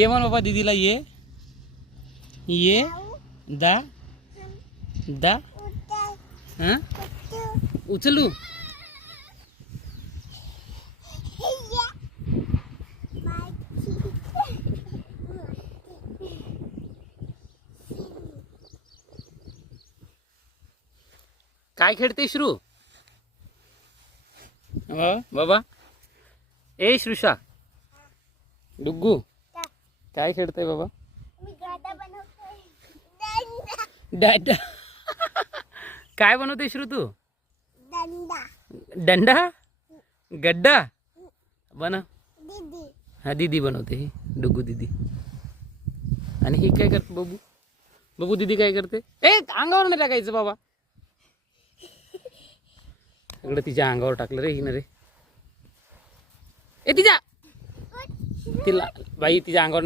ये म्हण बाबा दीदीला ये दा दा हा उचलू. काय खेळते श्रू बाबा. ए श्रुषा डुग्गू काय खेळतय बाबा. डाटा काय बनवते श्रू तू. दंडा गड्डा बनव. हा दीदी बनवते ही डुग्गू दीदी. आणि ही काय करते बबू. बबू दीदी काय करते. ए अंगावर नाही टाकायचं बाबा. सगळं तिच्या अंगावर टाकलं रे हिनं रे. ए तिच्या तिला बाई तिच्या अंगावर